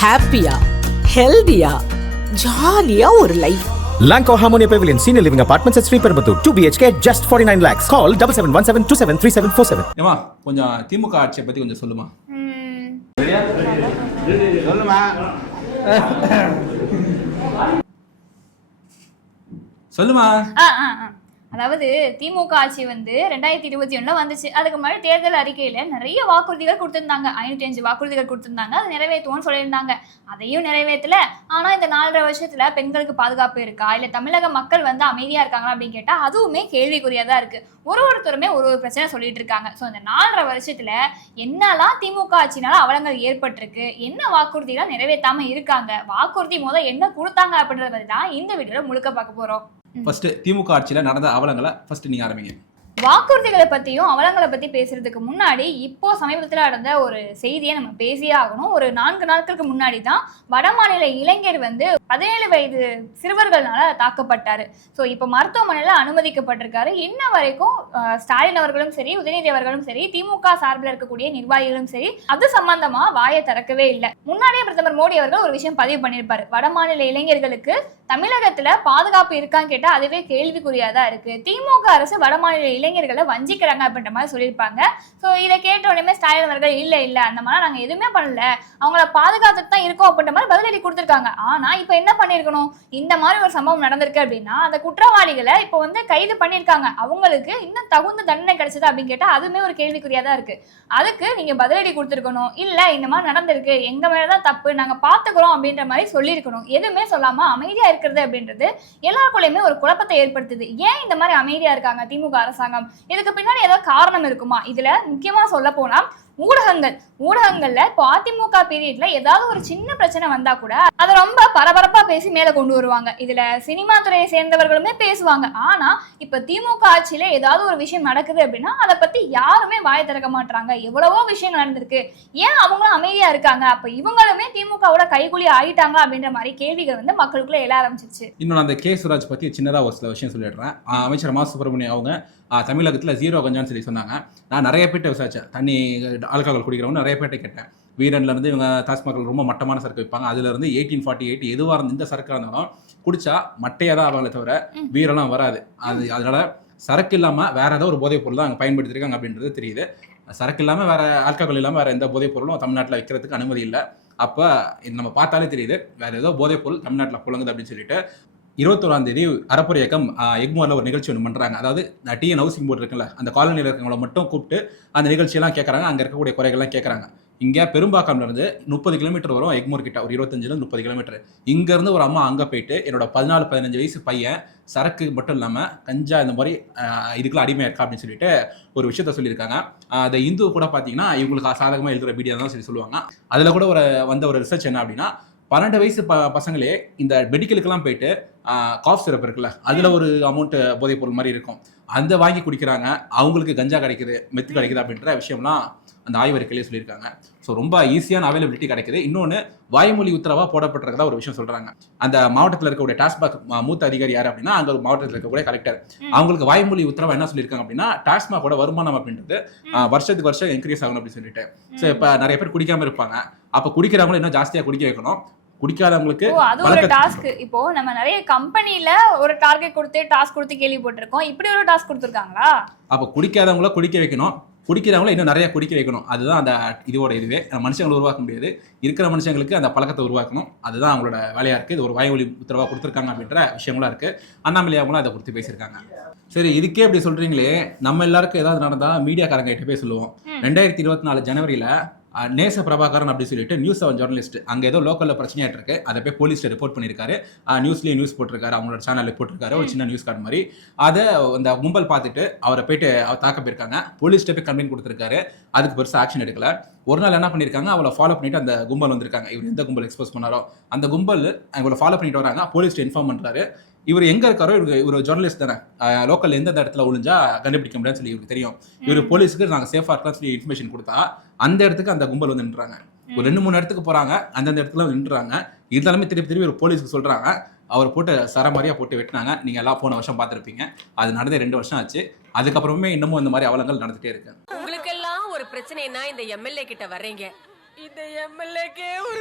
ஹாப்பியா ஹெல்தியா ஜாலியா ஒரு life Lanco Harmonia Pavilion Senior Living Apartments at Sri Perambatoor. 2 BHK, just 49 lakhs. Call 7717273747. ஏமா கொஞ்சம் திமுக ஆட்சியை பத்தி கொஞ்சம் சொல்லுமா சொல்லுமா ஆ, ஆ, ஆ. அதாவது திமுக ஆட்சி வந்து ரெண்டாயிரத்தி இருபத்தி ஒண்ணுல வந்துச்சு. அதுக்கு முன்னாடி தேர்தல் அறிக்கையில நிறைய வாக்குறுதிகள் கொடுத்திருந்தாங்க. ஐநூத்தி அஞ்சு வாக்குறுதிகள் கொடுத்திருந்தாங்க. அதை நிறைவேற்றுவோம்னு சொல்லியிருந்தாங்க. அதையும் நிறைவேற்றல. ஆனா இந்த நாலரை வருஷத்துல பெண்களுக்கு பாதுகாப்பு இருக்கா? இல்ல தமிழக மக்கள் வந்து அமைதியா இருக்காங்களா அப்படின்னு கேட்டா அதுவுமே கேள்விக்குறியா தான் இருக்கு. ஒரு ஒருத்தருமே ஒரு ஒரு பிரச்சனை சொல்லிட்டு இருக்காங்க. ஸோ இந்த நாலரை வருஷத்துல என்னெல்லாம் திமுக ஆட்சினால அவலங்கள் ஏற்பட்டிருக்கு? என்ன வாக்குறுதிகள் நிறைவேற்றாம இருக்காங்க? வாக்குறுதி முதல் என்ன கொடுத்தாங்க அப்படின்றத பத்தி தான் இந்த வீடியோல முழுக்க பார்க்க போறோம். ஃபர்ஸ்ட் திமுக ஆட்சியில நடந்த அவலங்களை ஃபர்ஸ்ட் நீங்க ஆரம்பிங்க. வாக்குறுதிகளை பத்தியும் அவலங்களை பத்தி பேசுறதுக்கு முன்னாடி இப்போ சமீபத்தில் நடந்த ஒரு செய்தியை நம்ம பேசியே ஆகணும். ஒரு நான்கு நாட்களுக்கு முன்னாடி தான் வடமாநில இளைஞர் வந்து பதினேழு வயது சிறுவர்களால தாக்கப்பட்டாரு. ஸோ இப்போ மருத்துவமனையில் அனுமதிக்கப்பட்டிருக்காரு. இன்ன வரைக்கும் ஸ்டாலின் அவர்களும் சரி உதயநிதி அவர்களும் சரி திமுக சார்பில் இருக்கக்கூடிய நிர்வாகிகளும் சரி அது சம்பந்தமா வாயை திறக்கவே இல்லை. முன்னாடியே பிரதமர் மோடி அவர்கள் ஒரு விஷயம் பதிவு பண்ணியிருப்பாரு. வடமாநில இளைஞர்களுக்கு தமிழகத்துல பாதுகாப்பு இருக்கான்னு கேட்டால் அதுவே கேள்விக்குறியாக தான் இருக்கு. திமுக அரசு வடமாநில இளைஞர்களை வஞ்சிக்கிறாங்க அப்படின்ற மாதிரி சொல்லியிருப்பாங்க. ஸோ இதை கேட்ட உடனே ஸ்டாலின் அவர்கள் இல்ல இல்ல அந்த மாதிரி நாங்க எதுவுமே பண்ணல. அவங்கள பாதுகாத்துட்டு தான் இருக்கோம் அப்படின்ற மாதிரி பதிலடி கொடுத்துருக்காங்க. ஆனா இப்போ என்ன பண்ணிருக்கணும் இந்த மாதிரி ஒரு சம்பவம் நடந்திருக்கு அப்படின்னா அந்த குற்றவாளிகளை இப்போ வந்து கைது பண்ணியிருக்காங்க. அவங்களுக்கு இன்னும் தகுந்த தண்டனை கிடைச்சது அப்படின்னு கேட்டா அதுவுமே ஒரு கேள்விக்குறியா தான் இருக்கு. அதுக்கு நீங்க பதிலடி கொடுத்துருக்கணும். இல்ல இந்த மாதிரி நடந்திருக்கு. எங்க மேலதான் தப்பு. நாங்க பார்த்துக்கிறோம் அப்படின்ற மாதிரி சொல்லியிருக்கணும். எதுவுமே சொல்லாம அமைதியா இருக்கிறது அப்படின்றது எல்லாருக்குள்ளேயுமே ஒரு குழப்பத்தை ஏற்படுத்துது. ஏன் இந்த மாதிரி அமைதியா இருக்காங்க திமுக அரசாங்கம்? இதுக்கு பின்னாடி ஏதாவது காரணம் இருக்குமா? இதுல முக்கியமா சொல்ல போனா ஊடகங்கள் ஊடகங்கள்ல இப்போ அதிமுக பீரியட்ல ஏதாவது ஒரு சின்ன பிரச்சனை வந்தா கூட அதை ரொம்ப பரபரப்பா பேசி மேல கொண்டு வருவாங்க. இதுல சினிமா துறையை சேர்ந்தவர்களுமே பேசுவாங்க. ஆனா இப்ப திமுக ஆட்சியில ஏதாவது ஒரு விஷயம் நடக்குது அப்படின்னா அதை பத்தி யாருமே வாய் திறக்க மாட்டாங்க எவ்வளவோ விஷயங்கள் நடந்திருக்கு. ஏன் அவங்களும் அமைதியா இருக்காங்க? அப்ப இவங்களுமே திமுகவோட கைகூலி ஆயிட்டாங்க அப்படின்ற மாதிரி கேள்விகள் வந்து மக்களுக்குள்ள எழ ஆரம்பிச்சிருச்சு. இன்னொன்று அந்த கே. சுராஜ் பத்தி சின்னதா ஒரு சில விஷயம் சொல்லிடுறேன். அமைச்சர் மா. சுப்பிரமணியம் அவங்க தமிழகத்தில் தமிழகத்துல ஜீரோ கஞ்சான்னு சொல்லி சொன்னாங்க. நான் நிறைய பேர்ட்ட விசாரிச்சேன். தண்ணி ஆல்கஹால் குடிக்கிறவங்க நிறைய பேர்ட்ட கேட்டேன். வீரன்ல இருந்து இவங்க டாஸ்மாகில் ரொம்ப மட்டமான சரக்கு வைப்பாங்க. அதுல இருந்து எயிட்டீன் ஃபார்ட்டி எயிட் எதுவாக இருந்து இந்த சரக்காக இருந்தாலும் குடிச்சா மட்டையாக தான் ஆவாங்களே தவிர. வீரெல்லாம் வராது. அது அதனால சரக்கு இல்லாம வேற ஏதோ ஒரு போதைப் பொருள் தான் அங்கே பயன்படுத்திருக்காங்க அப்படின்றது தெரியுது. சரக்கு இல்லாம வேற ஆல்கஹால் இல்லாம வேற எந்த போதைப் பொருளும் தமிழ்நாட்டில் வைக்கிறதுக்கு அனுமதி இல்லை. அப்போ இது நம்ம பார்த்தாலே தெரியுது வேற ஏதோ போதைப் பொருள் தமிழ்நாட்டில் புழங்குது அப்படின்னு சொல்லிட்டு இருபத்தோராம் தேதி அறப்பொரு இயக்கம் எக்மோரில் ஒரு நிகழ்ச்சி ஒன்று பண்ணுறாங்க அதாவது டிஎன் ஹவுசிங் போர்டு இருக்குல்ல அந்த காலனியில் இருக்கவங்கள மட்டும் கூப்பிட்டு அந்த நிகழ்ச்சியெல்லாம் கேட்குறாங்க அங்கே இருக்கக்கூடிய குறைகள்லாம் கேட்குறாங்க இங்கே பெரும்பாக்கம்லேருந்து முப்பது கிலோமீட்டர் வரும் எக்மோர் கிட்ட. ஒரு இருபத்தஞ்சிலேருந்து முப்பது கிலோமீட்டர். இங்கேருந்து ஒரு அம்மா அங்கே போயிட்டு என்னோட பதினாலு பதினஞ்சு வயசு பையன் சரக்கு மட்டும் இல்லாமல் கஞ்சா இந்த மாதிரி இதுக்குலாம் இதுக்கெல்லாம் அடிமையாக இருக்கா அப்படின்னு சொல்லிட்டு ஒரு விஷயத்த சொல்லியிருக்காங்க. அந்த இந்து கூட பார்த்தீங்கன்னா இவங்களுக்கு சாதகமாக எழுதுகிற வீடியோ தான் சொல்லி சொல்லுவாங்க. அதில் கூட ஒரு வந்த ஒரு ரிசர்ச் என்ன அப்படின்னா பன்னெண்டு வயசு ப பசங்களே இந்த மெடிக்கலுக்கெல்லாம் போயிட்டு காஃப் சிரப் இருக்குல்ல அதில் ஒரு அமௌண்ட் போதைப் பொருள் மாதிரி இருக்கும். அந்த வாங்கி குடிக்கிறாங்க அவங்களுக்கு கஞ்சா கிடைக்குது மெத்து கிடைக்குது அப்படின்ற விஷயம்லாம் அந்த ஆய்வறிக்கையிலே சொல்லியிருக்காங்க. ஸோ ரொம்ப ஈஸியான அவைலபிலிட்டி கிடைக்குது. இன்னொன்று வாய்மொழி உத்தரவாக போடப்பட்டிருக்கதா ஒரு விஷயம் சொல்கிறாங்க அந்த மாவட்டத்தில் இருக்கக்கூடிய டாஸ்மாக் மூத்த அதிகாரி யார் அப்படின்னா அங்கே மாவட்டத்தில் இருக்கக்கூடிய கலெக்டர். அவங்களுக்கு வாய்மொழி உத்தரவா என்ன சொல்லியிருக்காங்க அப்படின்னா டாஸ்மாகோட வருமானம் அப்படின்றது வருஷத்துக்கு வருஷம் இன்க்ரீஸ் ஆகணும் அப்படின்னு சொல்லிட்டு. ஸோ இப்போ நிறைய பேர் குடிக்காம இருப்பாங்க. அப்போ குடிக்கிறவங்களும் இன்னும் ஜாஸ்தியாக குடிக்க வைக்கணும். குடிக்காதவங்களுக்கு அது ஒரு டாஸ்க் இப்போ நம்ம நிறைய கம்பெனில ஒரு டார்கெட் கொடுத்து டாஸ்க் கொடுத்து கேள்விப்பட்டிருக்கோம். இப்படி ஒரு டாஸ்க் கொடுத்துருக்காங்களா? அப்போ குடிக்காதவங்கள குடிக்க வைக்கணும். குடிக்கிறவங்கள இன்னும் நிறைய குடிக்க வைக்கணும். அதுதான் அந்த இதோட இதுவே. மனுஷங்களை உருவாக்க முடியாது. இருக்கிற மனுஷங்களுக்கு அந்த பழக்கத்தை உருவாக்கணும். அதுதான் அவங்களோட வேலையா இருக்கு. இது ஒரு வாய்வொலி உத்தரவா கொடுத்துருக்காங்க அப்படின்ற விஷயங்களும் இருக்கு. அண்ணாமலை அவங்களும் அதை குறித்து பேசியிருக்காங்க. சரி இதுக்கே இப்படி சொல்றீங்களே நம்ம எல்லாருக்கும் ஏதாவது நடந்தா மீடியாக்காரங்க கிட்ட போய் சொல்லுவோம். ரெண்டாயிரத்தி இருபத்தி நாலு ஜனவரியில நேச பிரபாகரன் அப்படின்னு சொல்லிட்டு நியூஸ் செவன் ஜேர்னலிஸ்ட் அங்க ஏதோ லோக்கல்ல பிரச்சனையாட்டு இருக்கு. அதை போய் போலீஸ்ல ரிப்போர்ட் பண்ணியிருக்காரு. நியூஸ்லயே நியூஸ் போட்டிருக்காரு. அவங்களோட சேனல்ல போட்டிருக்காரு. ஒரு சின்ன நியூஸ் கார்டு மாதிரி. அதை அந்த கும்பல் பார்த்துட்டு அவரை போயிட்டு அவர் தாக்க போயிருக்காங்க. போலீஸ்ட்ட போய் கம்ப்ளைண்ட் கொடுத்துருக்காரு. அதுக்கு பெருசாக ஆக்ஷன் எடுக்கல. ஒரு நாள் என்ன பண்ணியிருக்காங்க? அவளை ஃபாலோ பண்ணிட்டு அந்த கும்பல் வந்திருக்காங்க. இவர் எந்த கும்பல் எக்ஸ்போஸ் பண்ணாரோ? அந்த கும்பல் இவரை ஃபாலோ பண்ணிட்டு வராங்க. போலீஸ்ட்ட இன்ஃபார்ம் பண்றாரு. இவர் எங்க இருக்காரோ இவருக்கு இவர் ஜெர்னலிஸ்ட் தானே. லோக்கல் எந்தெந்த இடத்துல ஒளிஞ்சா கண்டுபிடிக்க முடியாதுன்னு சொல்லி இவருக்கு தெரியும். இவர் போலீஸுக்கு நாங்கள் சேஃபாக இருக்கலாம் சொல்லி இன்ஃபர்மேஷன் கொடுத்தா அந்த இடத்துக்கு அந்த கும்பல் வந்து நின்றாங்க. ஒரு ரெண்டு மூணு இடத்துக்கு போறாங்க அந்தந்த இடத்துல வந்து நின்றுறாங்க இருந்தாலுமே திருப்பி திருப்பி ஒரு போலீஸ்க்கு சொல்றாங்க. அவர் போட்டு சரமாரியா போட்டு வெட்டினாங்க. நீங்க எல்லாம் போன வருஷம் பார்த்துருப்பீங்க. அது நடந்து ரெண்டு வருஷம் ஆச்சு. அதுக்கப்புறமே இன்னமும் இந்த மாதிரி அவலங்கள் நடந்துட்டே இருக்கு. உங்களுக்கெல்லாம் ஒரு பிரச்சனைனா இந்த எம்எல்ஏ கிட்ட வர்றீங்க. ஒரு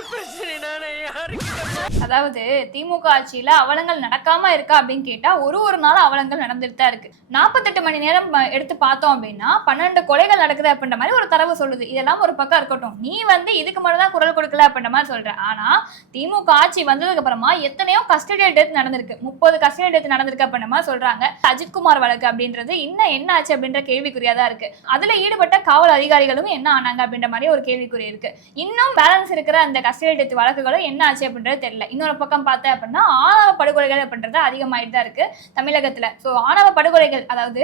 அதாவது திமுக ஆட்சியில அவலங்கள் நடக்காம இருக்கா அப்படின்னு கேட்டா ஒரு ஒரு நாள் அவலங்கள் நடந்துட்டு தான் இருக்கு. நாற்பத்தெட்டு மணி நேரம் எடுத்து பார்த்தோம் அப்படின்னா பன்னெண்டு கொலைகள் நடக்குது அப்படின்ற மாதிரி ஒரு தரவு சொல்லுது. இதெல்லாம் ஒரு பக்கம் இருக்கட்டும். நீ வந்து இதுக்கு மட்டும் தான் குரல் கொடுக்கல அப்படின்ற மாதிரி சொல்ற. ஆனா திமுக ஆட்சி வந்ததுக்கு அப்புறமா எத்தனையோ கஸ்டடியல் டெத் நடந்திருக்கு. முப்பது கஸ்டடியல் டெத் நடந்திருக்கு அப்படின்ற மாதிரி சொல்றாங்க. அஜித்குமார் வழக்கு அப்படின்றது இன்னும் என்ன ஆச்சு அப்படின்ற கேள்விக்குறியா தான் இருக்கு. அதுல ஈடுபட்ட காவல் அதிகாரிகளும் என்ன ஆனாங்க அப்படின்ற மாதிரி ஒரு கேள்விக்குறி இருக்கு. இன்னும் பேலன்ஸ் இருக்கிற அந்த கஸ்டடி டெத் வழக்குகளும் என்ன ஆச்சு அப்படின்றது தெரியல. இன்னொரு பக்கம் பார்த்தேன் அப்படின்னா ஆணவ படுகொலைகள் அப்படின்றது அதிகமாயிட்டு தான் இருக்கு தமிழகத்துல. ஸோ ஆணவ படுகொலைகள் அதாவது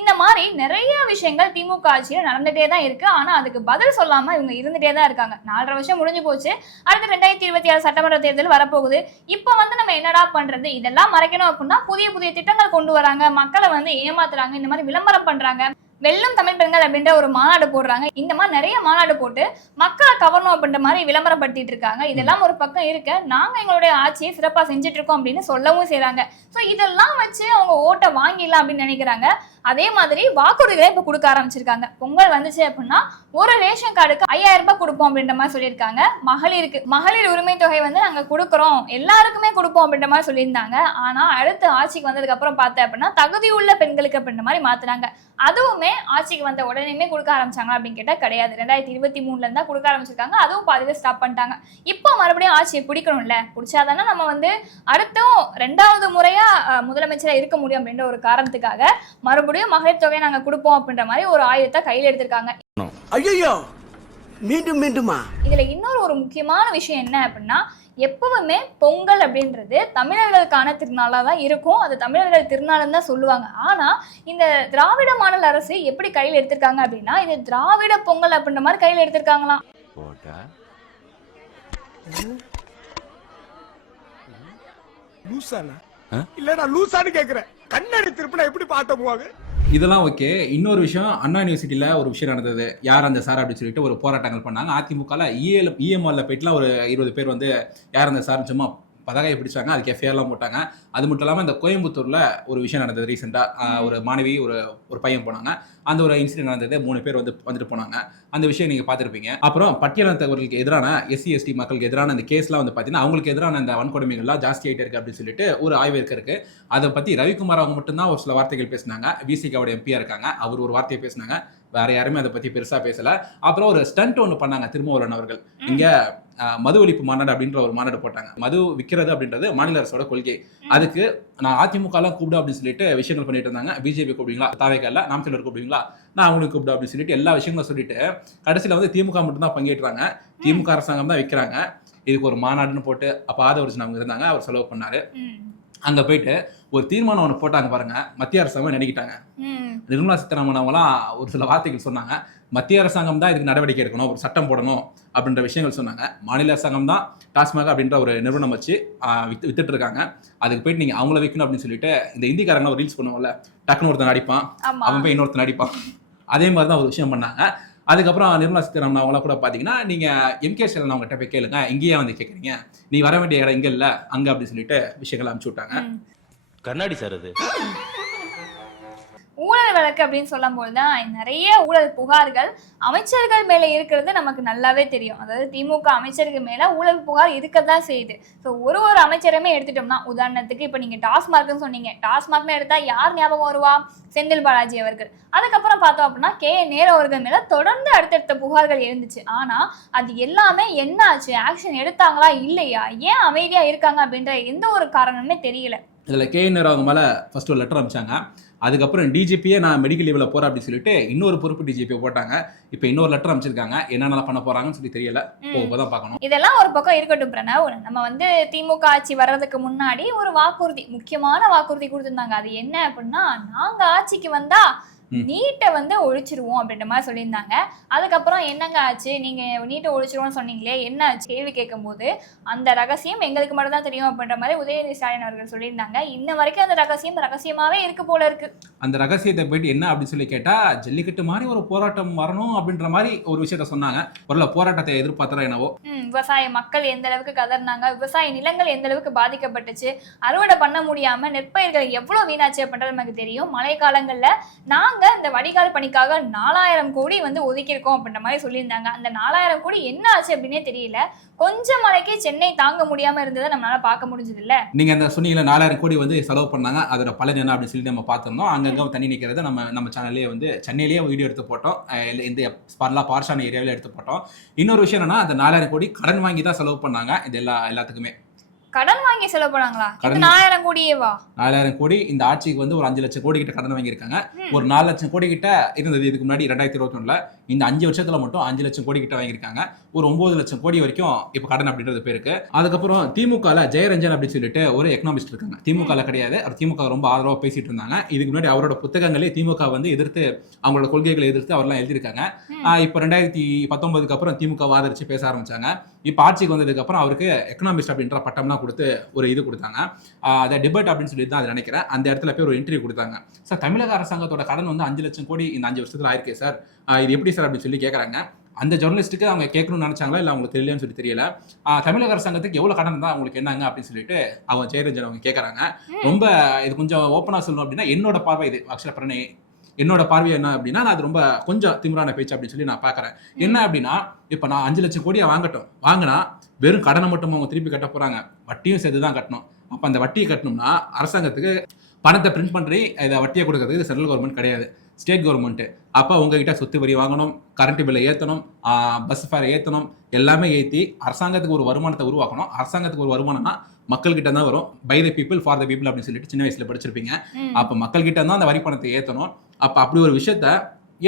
இந்த மாதிரி நிறைய விஷயங்கள் திமுக ஆட்சியில் நடந்துட்டே தான் இருக்கு. ஆனா அதுக்கு பதில் சொல்லாம இவங்க இருந்துட்டே தான் இருக்காங்க. நாலரை வருஷம் முடிஞ்சு போச்சு. அடுத்து ரெண்டாயிரத்தி இருபத்தி ஆறு சட்டமன்ற தேர்தல் வரப்போகுது. இப்போ வந்து நம்ம என்னடா பண்றது? இதெல்லாம் மறைக்கணும் அப்படின்னா புதிய புதிய திட்டங்கள் கொண்டு வராங்க. மக்களை வந்து ஏமாத்துறாங்க. இந்த மாதிரி விளம்பரம் பண்றாங்க. வெள்ளம் தமிழ் பெண்கள் அப்படின்ற ஒரு மாநாடு போடுறாங்க. இந்த மாதிரி நிறைய மாநாடு போட்டு மக்களை கவரணும் அப்படின்ற மாதிரி விளம்பரப்படுத்திட்டு இருக்காங்க. இதெல்லாம் ஒரு பக்கம் இருக்க. நாங்க எங்களுடைய ஆட்சியை சிறப்பா செஞ்சுட்டு இருக்கோம் அப்படின்னு சொல்லவும் செய்யறாங்க ஸோ இதெல்லாம் வச்சு அவங்க ஓட்டை வாங்கிடலாம் அப்படின்னு நினைக்கிறாங்க. அதே மாதிரி வாக்குறுதிகளை இப்போ கொடுக்க ஆரம்பிச்சிருக்காங்க. பொங்கல் வந்துச்சு அப்படின்னா ஒரு ரேஷன் கார்டுக்கு ஐயாயிரம் ரூபாய் கொடுப்போம் அப்படின்ற மாதிரி சொல்லியிருக்காங்க. மகளிருக்கு மகளிர் உரிமை தொகை வந்து நாங்க கொடுக்குறோம். எல்லாருக்குமே கொடுப்போம் அப்படின்ற மாதிரி சொல்லியிருந்தாங்க. ஆனா அடுத்து ஆட்சிக்கு வந்ததுக்கு அப்புறம் பார்த்தேன் அப்படின்னா தகுதி உள்ள பெண்களுக்கு அப்படின்ற மாதிரி மாத்துறாங்க அதுவுமே ஆட்சிக்கு வந்த உடனேயுமே கொடுக்க ஆரம்பிச்சாங்க அப்படின்னு கேட்டா கிடையாது. ரெண்டாயிரத்தி இருபத்தி மூணுல இருந்தா கொடுக்க ஆரம்பிச்சிருக்காங்க. அதுவும் பாதியில ஸ்டாப் பண்ணிட்டாங்க. இப்போ மறுபடியும் ஆட்சியை பிடிக்கணும்ல? பிடிச்சாதானே நம்ம வந்து அடுத்தும் ரெண்டாவது முறையா அஹ், முதலமைச்சரா இருக்க முடியும் அப்படின்ற ஒரு காரணத்துக்காக மறுபடியும் மகளிர் தொகையை நாங்க கொடுப்போம் அப்படின்ற மாதிரி ஒரு ஆயுதத்தை கையில் எடுத்திருக்காங்க. ஐயோ மீண்டும் மீண்டுமா? இதுல இன்னொரு ஒரு முக்கியமான விஷயம் என்ன அப்படின்னா எப்பவுமே பொங்கல் அப்படின்றது தமிழர்களுக்கான திருநாளாக தான் இருக்கும். அது தமிழர்கள் திருநாள்னு தான் சொல்லுவாங்க. ஆனா இந்த திராவிட மாடல் அரசு எப்படி கையில் எடுத்திருக்காங்க அப்படின்னா இது திராவிட பொங்கல் அப்படின்ற மாதிரி கையில் எடுத்திருக்காங்களாம். லூசானா? இல்லடா லூசான்னு கேக்குறேன். கண்ணாடி திருப்பினா எப்படி பார்த்த போவாங்க? இதெல்லாம் ஓகே இன்னொரு விஷயம் அண்ணா யூனிவர்சிட்டியில் ஒரு விஷயம் நடந்தது. யார் அந்த சார் அப்படின்னு சொல்லிட்டு ஒரு போராட்டங்கள் பண்ணாங்க. அதிமுகவில் இஎல் இஎம்ஆரில் போயிட்டுலாம் ஒரு இருபது பேர் வந்து யார் அந்த சார் சும்மா பதகையை பிடிச்சாங்க அதுக்கு எஃப்ஐஆர்லாம் போட்டாங்க. அது மட்டும் இல்லாமல் இந்த கோயம்புத்தூரில் ஒரு விஷயம் நடந்தது ரீசெண்டாக ஒரு மாணவி ஒரு ஒரு பையன் போனாங்க. அந்த ஒரு இன்சிடென்ட் நடந்தது மூணு பேர் வந்து வந்துட்டு போனாங்க. அந்த விஷயம் நீங்கள் பார்த்துருப்பீங்க. அப்புறம் பட்டியலத்தவர்களுக்கு எதிரான எஸ்சி எஸ்டி மக்களுக்கு எதிரான அந்த கேஸ்லாம் வந்து பார்த்தீங்கன்னா அவங்களுக்கு எதிரான அந்த வன்கொடுமைகள்லாம் ஜாஸ்தி ஆகிட்டே இருக்கு அப்படின்னு சொல்லிட்டு ஒரு ஆய்வு இருக்கு அதை பற்றி ரவிக்குமார் அவங்க மட்டும்தான் ஒரு சில வார்த்தைகள் பேசினாங்க. விசிகாவோட எம்பியாக இருக்காங்க. அவர் ஒரு வார்த்தையை பேசினாங்க. வேற யாருமே அதை பற்றி பெருசாக பேசல. அப்புறம் ஒரு ஸ்டண்ட் ஒன்று பண்ணாங்க திருமாவளவன் அவர்கள். இங்க மது ஒழிப்பு மாநாடு அப்படின்ற ஒரு மாநாடு போட்டாங்க. மது விற்கிறது அப்படின்றது மாநில அரசோட கொள்கை. அதுக்கு நான் அதிமுகலாம் கூப்பிடு அப்படின்னு சொல்லிட்டு விஷயங்கள் பண்ணிட்டு இருந்தாங்க. பிஜேபி கூப்பிடுவீங்களா? தாவேக்கல்ல நாம் சிலர் கூப்பிடுவீங்களா? நான் அவங்களுக்கு கூப்பிடு அப்படின்னு சொல்லிட்டு எல்லா விஷயங்களும் சொல்லிட்டு கடைசியில் வந்து திமுக மட்டும்தான் பங்கேற்றாங்க. திமுக அரசாங்கம் தான் விற்கிறாங்க இதுக்கு ஒரு மாநாடுன்னு போட்டு அப்போ ஆதவர்ஜன் அவங்க இருந்தாங்க. அவர் செலவு பண்ணாரு. அங்க போயிட்டு ஒரு தீர்மானம் ஒன்று போட்டாங்க பாருங்க. மத்திய அரசாங்கம் நினைக்கிட்டாங்க. நிர்மலா சீதாராமன் அவங்களாம் ஒரு சில வார்த்தைகள் சொன்னாங்க. மத்திய அரசாங்கம் தான் இதுக்கு நடவடிக்கை எடுக்கணும் ஒரு சட்டம் போடணும் அப்படின்ற விஷயங்கள் சொன்னாங்க. மாநில அரசாங்கம் தான் டாஸ்மாக் அப்படின்ற ஒரு நிறுவனம் வச்சு வித்து வித்துட்டு இருக்காங்க அதுக்கு போயிட்டு நீங்க அவங்கள வைக்கணும் அப்படின்னு சொல்லிட்டு இந்த இந்திக்காரங்க ஒரு ரீல்ஸ் பண்ணுவோம்ல டக்குன்னு ஒருத்தன் அடிப்பான் அவன் போய் இன்னொருத்தன் அடிப்பான் அதே மாதிரி தான் ஒரு விஷயம் பண்ணாங்க. அதுக்கப்புறம் நிர்மலா சீதாராமன் அவங்கள கூட பார்த்தீங்கன்னா நீங்க எம்கே ஸ்டாலின் அவங்ககிட்ட போய் கேளுங்க இங்கேயே வந்து கேட்குறீங்க நீ வர வேண்டிய இடம் இங்க இல்ல அங்க அப்படின்னு சொல்லிட்டு விஷயங்கள் அனுப்பிச்சு விட்டாங்க. கண்ணாடி சார் அது. ஊழல் வழக்கு அப்படின்னு சொல்லும்போது தான் நிறைய ஊழல் புகார்கள் அமைச்சர்கள் மேல இருக்கிறது நமக்கு நல்லாவே தெரியும். அதாவது திமுக அமைச்சருக்கு மேல ஊழல் புகார் இருக்கதான் செய்யுது. ஸோ ஒரு ஒரு அமைச்சருமே எடுத்துட்டோம்னா உதாரணத்துக்கு இப்போ நீங்க டாஸ்மார்க்னு சொன்னீங்க. டாஸ்மார்க்னு எடுத்தா யார் ஞாபகம் வருவா? செந்தில் பாலாஜி அவர்கள். அதுக்கப்புறம் பார்த்தோம் அப்படின்னா கே. நேரு அவர்கள் மேல தொடர்ந்து அடுத்தடுத்த புகார்கள் இருந்துச்சு. ஆனா அது எல்லாமே என்ன ஆச்சு ஆக்ஷன் எடுத்தாங்களா? இல்லையா? ஏன் அமைதியா இருக்காங்க அப்படின்ற எந்த ஒரு காரணமுமே தெரியல. இதுல கே அவங்க மேல ஃபர்ஸ்ட் ஒரு லெட்டர் அனுப்பிச்சாங்க. அதுக்கப்புறம் டிஜிபியே நான் மெடிக்கல் லீவ்ல போறேன் அப்படின்னு சொல்லிட்டு இன்னொரு பொறுப்பு டிஜிபி போட்டாங்க. இப்போ இன்னொரு லெட்டர் அனுப்பிச்சிருக்காங்க. என்னென்ன பண்ண போறாங்கன்னு சொல்லி தெரியல. போகதான் பார்க்கணும். இதெல்லாம் ஒரு பக்கம் இருக்கட்டும் பிரணவ். நம்ம வந்து திமுக ஆட்சி வர்றதுக்கு முன்னாடி ஒரு வாக்குறுதி முக்கியமான வாக்குறுதி கொடுத்திருந்தாங்க. அது என்ன அப்படின்னா நாங்க ஆட்சிக்கு வந்தா ம். நீட்டை வந்து ஒழிச்சிருவோம் அப்படின்ற மாதிரி சொல்லியிருந்தாங்க. அதுக்கப்புறம் என்னங்க ஆச்சு? நீங்க நீட்டை ஒழிச்சிருவோம்னு சொன்னீங்களே என்ன ஆச்சு? கேள்வி கேட்கும்போது அந்த ரகசியம் எங்களுக்கு மட்டும் தான் தெரியும் அப்படின்ற மாதிரி உதயநிதி ஸ்டாலின் அவர்கள் சொல்லியிருந்தாங்க. இன்ன வரைக்கும் அந்த ரகசியம் ரகசியமாவே இருக்கு போல இருக்கு. அந்த ரகசியத்தை போயிட்டு என்ன அப்படின்னு சொல்லி கேட்டா ஜல்லிக்கட்டு மாதிரி ஒரு போராட்டம் வரணும் அப்படின்ற மாதிரி ஒரு விஷயத்த சொன்னாங்க. ஒரு போராட்டத்தை எதிர்பார்த்தா என்னவோ. விவசாய மக்கள் எந்த அளவுக்கு கதர்னாங்க விவசாய நிலங்கள் எந்த அளவுக்கு பாதிக்கப்பட்டுச்சு அறுவடை பண்ண முடியாம நெற்பயிர்கள் எவ்வளவு வீணாச்சு அப்படின்றது நமக்கு தெரியும். மழை காலங்கள்ல நாங்க நாங்க இந்த வடிகால் பணிக்காக நாலாயிரம் கோடி வந்து ஒதுக்கியிருக்கோம் அப்படின்ற மாதிரி சொல்லியிருந்தாங்க. அந்த நாலாயிரம் கோடி என்ன ஆச்சு அப்படின்னே தெரியல. கொஞ்சம் மழைக்கே சென்னை தாங்க முடியாம இருந்ததை நம்மளால பார்க்க முடிஞ்சது இல்ல நீங்க அந்த சொன்னீங்களா நாலாயிரம் கோடி வந்து செலவு பண்ணாங்க. அதோட பலன் என்ன அப்படின்னு சொல்லி நம்ம பார்த்திருந்தோம். அங்கங்க தண்ணி நிற்கிறத நம்ம நம்ம சேனல்லே வந்து சென்னையிலேயே வீடியோ எடுத்து போட்டோம். இந்த பர்லா பார்ஷான ஏரியாவில் எடுத்து போட்டோம். இன்னொரு விஷயம் என்னன்னா அந்த நாலாயிரம் கோடி கடன் வாங்கி தான் செலவு பண்ணாங்க. இது எல்லா எல்லாத்துக்குமே. கடன் வாங்கி செலவு பண்ணாங்களா? கடன் நாலாயிரம் கோடியேவா நாலாயிரம் கோடி இந்த ஆட்சிக்கு வந்து ஒரு அஞ்சு லட்சம் கோடி கிட்ட கடன் வாங்கியிருக்காங்க. ஒரு நாலு லட்சம் கோடி கிட்ட இருந்தது. இதுக்கு முன்னாடி ரெண்டாயிரத்தி இருபத்தொன்னுல இந்த அஞ்சு வருஷத்துல மட்டும் அஞ்சு லட்சம் கோடி கிட்ட வாங்கியிருக்காங்க. ஒரு ஒன்பது லட்சம் கோடி வரைக்கும் இப்போ கடன் அப்படின்றது பேருக்கு அதுக்கப்புறம் திமுகல ஜெயரஞ்சன் அப்படின்னு சொல்லிட்டு ஒரு எக்கனாமிஸ்ட் இருக்காங்க. திமுகல கிடையாது. அவர் திமுக ரொம்ப ஆதரவா பேசிட்டு இருந்தாங்க. இதுக்கு முன்னாடி அவரோட புத்தகங்களே திமுக வந்து எதிர்த்து அவங்களோட கொள்கைகளை எதிர்த்து அவர்லாம் எழுதியிருக்காங்க. இப்போ ரெண்டாயிரத்தி பத்தொன்பதுக்கு அப்புறம் திமுக ஆதரிச்சு பேச ஆரம்பிச்சாங்க. இப்போ ஆட்சிக்கு வந்ததுக்கு அப்புறம் அவருக்கு எக்கனாமிஸ்ட் அப்படின்ற பட்டம்லாம் கொடுத்து ஒரு இது கொடுத்தாங்க. அதை டிபேட் அப்படின்னு சொல்லி தான் அதை நினைக்கிறேன். அந்த இடத்துல போய் ஒரு இன்டர்வியூ கொடுத்தாங்க. சார் தமிழக அரசாங்கத்தோட கடன் வந்து அஞ்சு லட்சம் கோடி இந்த அஞ்சு வருஷத்துல ஆயிருக்கே சார். இது எப்படி சார் அப்படின்னு சொல்லி கேட்குறாங்க அந்த ஜெர்னலிஸ்ட்டுக்கு அவங்க கேட்கணும்னு நினைச்சாங்களா? இல்லை அவங்களுக்கு தெரியலன்னு சொல்லி தெரியல. தமிழக அரசாங்கத்துக்கு எவ்வளோ கடன் தான் அவங்களுக்கு என்னங்க அப்படின்னு சொல்லிட்டு அவங்க ஜெயரஞ்சன் அவங்க கேட்குறாங்க. ரொம்ப இது கொஞ்சம் ஓப்பனாக சொல்லணும் அப்படின்னா என்னோட பார்வை இது ஆக்சுவலாக பிரணே. என்னோட பார்வை என்ன அப்படின்னா நான் அது ரொம்ப கொஞ்சம் திமிரான பேச்சு அப்படின்னு சொல்லி நான் பார்க்குறேன் என்ன அப்படின்னா இப்போ நான் அஞ்சு லட்சம் கோடியை வாங்கட்டும். வாங்கினா வெறும் கடனை மட்டும் அவங்க திருப்பி கட்ட போகிறாங்க வட்டியும் சேர்த்து தான் கட்டணும். அப்போ அந்த வட்டியை கட்டணும்னா அரசாங்கத்துக்கு பணத்தை பிரிண்ட் பண்ணி இதை வட்டியை கொடுக்கறதுக்கு இது சென்ட்ரல் கவர்மெண்ட் கிடையாது. State government. அப்போ உங்ககிட்ட சொத்து வரி வாங்கணும் கரண்ட் பில்லை ஏற்றணும் பஸ் ஃபேர் ஏற்றணும் எல்லாமே ஏற்றி அரசாங்கத்துக்கு ஒரு வருமானத்தை உருவாக்கணும். அரசாங்கத்துக்கு ஒரு வருமானம்னா மக்கள்கிட்ட தான் வரும். By the people for the people அப்படின்னு சொல்லிட்டு சின்ன வயசுல படிச்சிருப்பீங்க. அப்போ மக்கள்கிட்ட தான் அந்த வரி பணத்தை ஏற்றணும் அப்போ அப்படி ஒரு விஷயத்த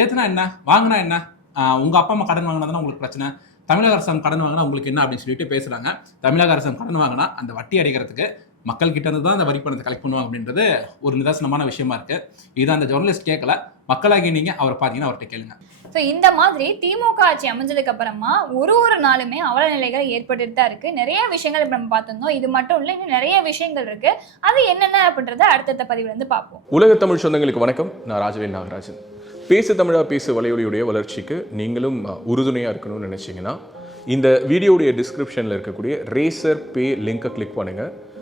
ஏத்துனா என்ன? வாங்கினா என்ன? ஆஹ் உங்க அப்பா அம்மா கடன் வாங்கினா தானே உங்களுக்கு பிரச்சனை. தமிழக அரசாங்கம் கடன் வாங்கினா உங்களுக்கு என்ன அப்படின்னு சொல்லிட்டு பேசுறாங்க. தமிழக அரசாங்கம் கடன் வாங்கினா அந்த வட்டி அடைக்கிறதுக்கு மக்கள் கிட்ட இருந்து தான் அந்த வரி பணத்தை கலெக்ட் பண்ணுவாங்க அப்படின்றது ஒரு நிதர்சனமான விஷயமா இருக்கு. இது அந்த ஜெர்னலிஸ்ட் கேட்கல. மக்களாகி நீங்க அவரை பார்த்தீங்கன்னா அவர்கிட்ட கேளுங்க. ஸோ இந்த மாதிரி திமுக ஆட்சி அமைஞ்சதுக்கு அப்புறமா ஒரு ஒரு நாளுமே அவல நிலைகள் ஏற்பட்டுட்டு தான் இருக்கு. நிறைய விஷயங்கள் இப்ப நம்ம பார்த்திருந்தோம். இது மட்டும் இல்லை இன்னும் நிறைய விஷயங்கள் இருக்கு. அது என்னென்ன அப்படின்றத அடுத்தடுத்த பதிவுல இருந்து பார்ப்போம். உலக தமிழ் சொந்தங்களுக்கு வணக்கம். நான் ராஜவேல் நாகராஜன். பேசு தமிழா பேசு வலையொலியுடைய வளர்ச்சிக்கு நீங்களும் உறுதுணையாக இருக்கணும்னு நினச்சிங்கன்னா இந்த வீடியோடைய டிஸ்கிரிப்ஷனில் இருக்கக்கூடிய ரேசர் பே லிங்கை கிளிக் பண்ணுங்கள்